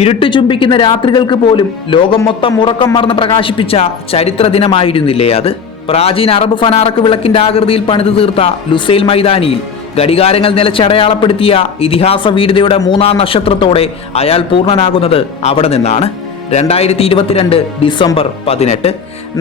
ഇരുട്ട് ചുംബിക്കുന്ന രാത്രികൾക്ക് പോലും ലോകം മൊത്തം ഉറക്കം മറന്ന് പ്രകാശിപ്പിച്ച ചരിത്ര ദിനമായിരുന്നില്ലേ അത്? പ്രാചീന അറബ് ഫനാറക്ക് വിളക്കിന്റെ ആകൃതിയിൽ പണിതു തീർത്ത ലുസൈൽ മൈതാനിയിൽ ഘടികാരങ്ങൾ നിലച്ചടയാളപ്പെടുത്തിയ ഇതിഹാസ വീടുതയുടെ മൂന്നാം നക്ഷത്രത്തോടെ അയാൾ പൂർണനാകുന്നത് അവിടെ നിന്നാണ്. രണ്ടായിരത്തി ഇരുപത്തിരണ്ട് ഡിസംബർ പതിനെട്ട്.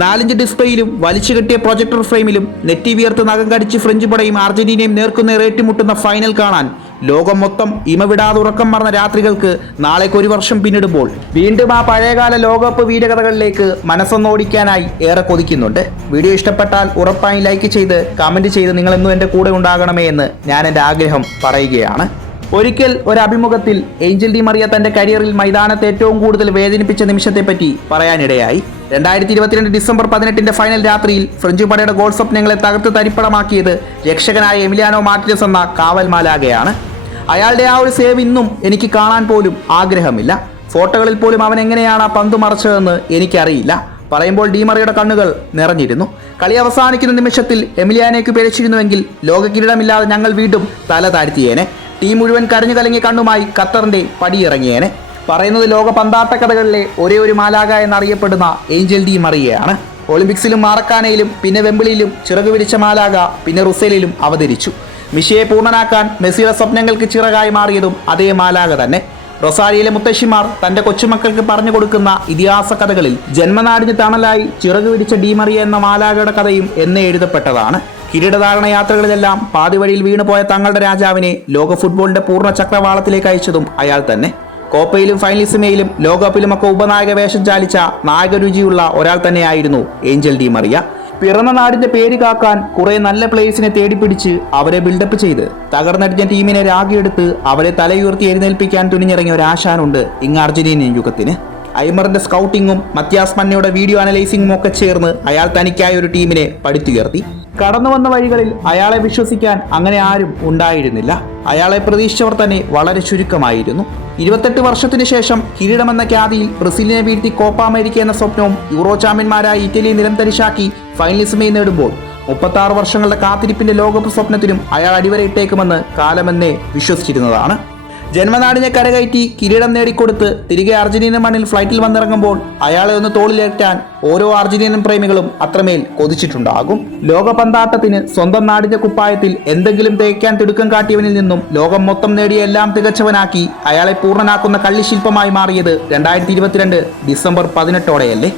നാലഞ്ച് ഡിസ്പ്ലേയിലും വലിച്ചു കെട്ടിയ പ്രൊജക്ടർ ഫ്രെയിമിലും നെറ്റി വിയർത്ത് നഖം കടിച്ച് ഫ്രഞ്ച് പടയും അർജന്റീനയും നേർക്കുനേർ ഏറ്റുമുട്ടുന്ന ഫൈനൽ കാണാൻ ലോകം മൊത്തം ഇമവിടാതെ ഉറക്കം മറന്ന രാത്രികൾക്ക് നാളേക്ക് ഒരു വർഷം പിന്നിടുമ്പോൾ വീണ്ടും ആ പഴയകാല ലോകകപ്പ് വീരകഥകളിലേക്ക് മനസ്സൊന്നോടിക്കാനായി ഏറെ കൊതിക്കുന്നുണ്ട്. വീഡിയോ ഇഷ്ടപ്പെട്ടാൽ ഉറപ്പായി ലൈക്ക് ചെയ്ത് കമന്റ് ചെയ്ത് നിങ്ങളെന്നും എന്റെ കൂടെ ഉണ്ടാകണമേ എന്ന് ഞാൻ എന്റെ ആഗ്രഹം പറയുകയാണ്. ഒരിക്കൽ ഒരു അഭിമുഖത്തിൽ ഏഞ്ചൽ ഡി മറിയ തന്റെ കരിയറിൽ മൈതാനത്ത് ഏറ്റവും കൂടുതൽ വേദനിപ്പിച്ച നിമിഷത്തെപ്പറ്റി പറയാനിടയായി. രണ്ടായിരത്തി ഇരുപത്തിരണ്ട് ഡിസംബർ പതിനെട്ടിന്റെ ഫൈനൽ രാത്രിയിൽ ഫ്രഞ്ച് പടയുടെ ഗോൾ സ്വപ്നങ്ങളെ തകർത്ത് തരിപ്പണമാക്കിയത് രക്ഷകനായ എമിലിയാനോ മാർട്ടിനസ് എന്ന കാവൽ മാലാകയാണ് അയാളുടെ ആ ഒരു സേവ് ഇന്നും എനിക്ക് കാണാൻ പോലും ആഗ്രഹമില്ല. ഫോട്ടോകളിൽ പോലും അവൻ എങ്ങനെയാണ് ആ പന്ത് മറച്ചതെന്ന് എനിക്കറിയില്ല. പറയുമ്പോൾ ഡീമറിയുടെ കണ്ണുകൾ നിറഞ്ഞിരുന്നു. കളി അവസാനിക്കുന്ന നിമിഷത്തിൽ എമിലിയാനേക്ക് പിഴച്ചിരുന്നുവെങ്കിൽ ലോകകിരീടമില്ലാതെ ഞങ്ങൾ വീണ്ടും തല താഴ്ത്തിയേനെ. ടീം മുഴുവൻ കരഞ്ഞു കലങ്ങിയ കണ്ണുമായി ഖത്തറിന്റെ പടിയിറങ്ങിയേനെ. പറയുന്നത് ലോക പന്താട്ട കഥകളിലെ ഒരേ ഒരു മാലാക എന്നറിയപ്പെടുന്ന ഏഞ്ചൽ ഡി മറിയയാണ് ഒളിമ്പിക്സിലും മാറക്കാനയിലും പിന്നെ വെമ്പിളിയിലും ചിറകു പിടിച്ച മാലാക പിന്നെ റുസേലിലും അവതരിച്ചു. മിഷയെ പൂർണനാക്കാൻ മെസ്സിയുടെ സ്വപ്നങ്ങൾക്ക് ചിറകായി മാറിയതും അതേ മാലാക തന്നെ. റൊസാരിയിലെ മുത്തശ്ശിമാർ തന്റെ കൊച്ചുമക്കൾക്ക് പറഞ്ഞു കൊടുക്കുന്ന ഇതിഹാസ കഥകളിൽ ജന്മനാടിന് തണലായി ചിറകു പിടിച്ച ഡീമറിയ എന്ന മാലാകയുടെ കഥയും എന്നെ എഴുതപ്പെട്ടതാണ്. കിരീടധാരണ യാത്രകളിലെല്ലാം പാതിവഴിയിൽ വീണുപോയ തങ്ങളുടെ രാജാവിനെ ലോക ഫുട്ബോളിന്റെ പൂർണ ചക്രവാളത്തിലേക്ക് അയച്ചതും അയാൾ തന്നെ. കോപ്പയിലും ഫൈനലിസിമയിലും ലോകകപ്പിലുമൊക്കെ ഉപനായക വേഷം ചാലിച്ച നായകരുചിയുള്ള ഒരാൾ തന്നെയായിരുന്നു ഏഞ്ചൽ ഡി മറിയ പിറന്ന നാടിന്റെ പേര് കാക്കാൻ കുറെ നല്ല പ്ലേയേഴ്സിനെ തേടിപ്പിടിച്ച് അവരെ ബിൽഡപ്പ് ചെയ്ത്. തകർന്നടിഞ്ഞ ടീമിനെ രാഗിയെടുത്ത് അവരെ തലയുയർത്തി എഴുന്നേൽപ്പിക്കാൻ തുനിഞ്ഞിറങ്ങിയ ഒരു ആശാനുണ്ട് ഇങ്ങ് അർജന്റീനിയൻ യുഗത്തിന്. ഐമറിന്റെ സ്കൗട്ടിങ്ങും മത്യാസ് മന്നയുടെ വീഡിയോ അനലൈസിംഗും ഒക്കെ ചേർന്ന് അയാൾ തനിക്കായ ഒരു ടീമിനെ പടുത്തുയർത്തി കടന്നു വന്ന വഴികളിൽ അയാളെ വിശ്വസിക്കാൻ അങ്ങനെ ആരും ഉണ്ടായിരുന്നില്ല. അയാളെ പ്രതീക്ഷിച്ചവർ തന്നെ വളരെ ചുരുക്കമായിരുന്നു. ഇരുപത്തെട്ട് വർഷത്തിനു ശേഷം കിരീടമെന്ന ഖ്യാതിയിൽ ബ്രസീലിനെ വീഴ്ത്തി കോപ്പ അമേരിക്ക എന്ന സ്വപ്നവും യൂറോ ചാമ്പ്യന്മാരായ ഇറ്റലിയെ നിലംതരിശാക്കി ഫൈനലിസമേ നേടുമ്പോൾ മുപ്പത്തി വർഷങ്ങളുടെ കാത്തിരിപ്പിന്റെ ലോകകപ്പ് സ്വപ്നത്തിനും അയാൾ അടിവരയിട്ടേക്കുമെന്ന് കാലമെന്നേ വിശ്വസിച്ചിരുന്നതാണ്. ജന്മനാടിനെ കരകയറ്റി കിരീടം നേടിക്കൊടുത്ത് തിരികെ അർജന്റീന മണ്ണിൽ ഫ്ലൈറ്റിൽ വന്നിറങ്ങുമ്പോൾ അയാളെ ഒന്ന് തോളിലേറ്റാൻ ഓരോ അർജന്റീനൻ പ്രേമികളും അത്രമേൽ കൊതിച്ചിട്ടുണ്ടാകും. ലോകപന്താട്ടത്തിന് സ്വന്തം നാടിന്റെ കുപ്പായത്തിൽ എന്തെങ്കിലും തേക്കാൻ തിടുക്കം കാട്ടിയവനിൽ നിന്നും ലോകം മൊത്തം നേടിയ എല്ലാം തികച്ചവനാക്കി അയാളെ പൂർണനാക്കുന്ന കള്ളിശില്പമായി മാറിയത് രണ്ടായിരത്തി ഇരുപത്തിരണ്ട് ഡിസംബർ പതിനെട്ടോടെയല്ലേ?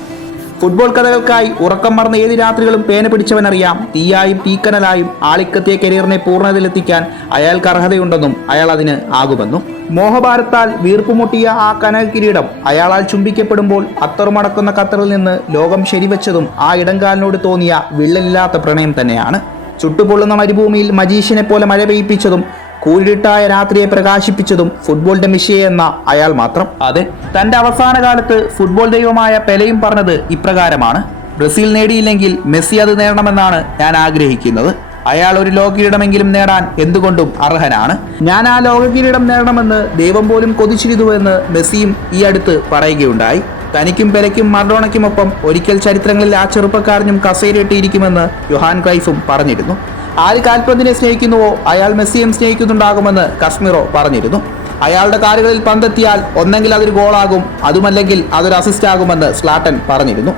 ഫുട്ബോൾ കഥകൾക്കായി ഉറക്കം മറന്ന ഏത് രാത്രികളും പേന പിടിച്ചവനറിയാം. തീയായും തീക്കനലായും ആളിക്കത്തിയ കരിയറിനെ പൂർണതയിലെത്തിക്കാൻ അയാൾക്ക് അർഹതയുണ്ടെന്നും അയാൾ അതിന് ആകുമെന്നും. മോഹഭാരത്താൽ വീർപ്പുമുട്ടിയ ആ കനക കിരീടം അയാളാൽ ചുംബിക്കപ്പെടുമ്പോൾ അത്തറുമടക്കുന്ന ഖത്തറിൽ നിന്ന് ലോകം ശരിവെച്ചതും ആ ഇടങ്കാലിനോട് തോന്നിയ വിള്ളലില്ലാത്ത പ്രണയം തന്നെയാണ്. ചുട്ടുപൊള്ളുന്ന മരുഭൂമിയിൽ മജീഷിനെ പോലെ മഴ പെയ്യിപ്പിച്ചതും കൂരിട്ടായ രാത്രിയെ പ്രകാശിപ്പിച്ചതും ഫുട്ബോളിന്റെ മിഷയെ എന്ന അയാൾ മാത്രം. അതെ. തന്റെ അവസാന കാലത്ത് ഫുട്ബോൾ ദൈവമായ പെലയും പറഞ്ഞത് ഇപ്രകാരമാണ്. ബ്രസീൽ നേടിയില്ലെങ്കിൽ മെസ്സി അത് നേടണമെന്നാണ് ഞാൻ ആഗ്രഹിക്കുന്നത്. അയാൾ ഒരു ലോക കിരീടമെങ്കിലും നേടാൻ എന്തുകൊണ്ടും അർഹനാണ്. ഞാൻ ആ ലോക കിരീടം നേടണമെന്ന് ദൈവം പോലും കൊതിച്ചിരുന്നുവെന്ന് മെസ്സിയും ഈ അടുത്ത് പറയുകയുണ്ടായി. തനിക്കും പെലയ്ക്കും മർഡോണയ്ക്കുമൊപ്പം ഒരിക്കൽ ചരിത്രങ്ങളിൽ ആ ചെറുപ്പക്കാരനും കസേരയിട്ടിരിക്കുമെന്ന് യുഹാൻ ക്രൈഫും പറഞ്ഞിരുന്നു. ആര് കാൽപന്തിനെ സ്നേഹിക്കുന്നുവോ അയാൾ മെസ്സിയും സ്നേഹിക്കുന്നുണ്ടാകുമെന്ന് കശ്മീറോ പറഞ്ഞിരുന്നു. അയാളുടെ കാലുകളിൽ പന്തെത്തിയാൽ ഒന്നെങ്കിൽ അതൊരു ഗോളാകും അതുമല്ലെങ്കിൽ അതൊരു അസിസ്റ്റ് ആകുമെന്ന് സ്ലാട്ടൻ പറഞ്ഞിരുന്നു.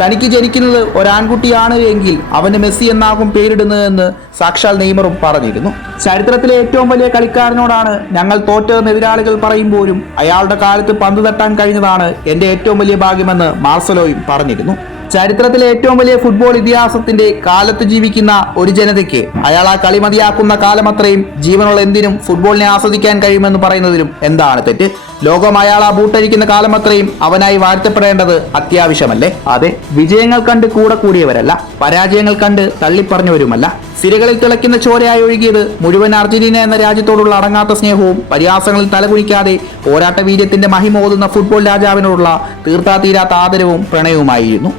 തനിക്ക് ജനിക്കുന്നത് ഒരാൺകുട്ടിയാണ് എങ്കിൽ അവന് മെസ്സി എന്നാകും പേരിടുന്നതെന്ന് സാക്ഷാൽ നെയ്മറും പറഞ്ഞിരുന്നു. ചരിത്രത്തിലെ ഏറ്റവും വലിയ കളിക്കാരനോടാണ് ഞങ്ങൾ തോറ്റതെന്ന് എതിരാളികൾ പറയുമ്പോഴും അയാളുടെ കാലത്ത് പന്ത് തട്ടാൻ കഴിഞ്ഞതാണ് എന്റെ ഏറ്റവും വലിയ ഭാഗ്യമെന്ന് മാർസലോയും പറഞ്ഞിരുന്നു. ചരിത്രത്തിലെ ഏറ്റവും വലിയ ഫുട്ബോൾ ഇതിഹാസത്തിന്റെ കാലത്ത് ജീവിക്കുന്ന ഒരു ജനതയ്ക്ക് അയാൾ ആ കളി മതിയാക്കുന്ന കാലമത്രയും ജീവനുള്ള എന്തിനും ഫുട്ബോളിനെ ആസ്വദിക്കാൻ കഴിയുമെന്ന് പറയുന്നതിലും എന്താണ് തെറ്റ്? ലോകം അയാൾ ആ ബൂട്ടരിക്കുന്ന കാലമത്രയും അവനായി വാഴ്ത്തപ്പെടേണ്ടത് അത്യാവശ്യമല്ലേ? അതെ വിജയങ്ങൾ കണ്ട് കൂടെ കൂടിയവരല്ല പരാജയങ്ങൾ കണ്ട് തള്ളിപ്പറഞ്ഞവരുമല്ല. സിരകളിൽ തിളയ്ക്കുന്ന ചോരയായി ഒഴുകിയത് മുഴുവൻ അർജന്റീന എന്ന രാജ്യത്തോടുള്ള അടങ്ങാത്ത സ്നേഹവും പരിഹാസങ്ങളിൽ തലകുനിക്കാതെ പോരാട്ട വീര്യത്തിന്റെ മഹിമ ഓതുന്ന ഫുട്ബോൾ രാജാവിനോടുള്ള തീർത്താ തീരാത്ത ആദരവും പ്രണയവുമായിരുന്നു.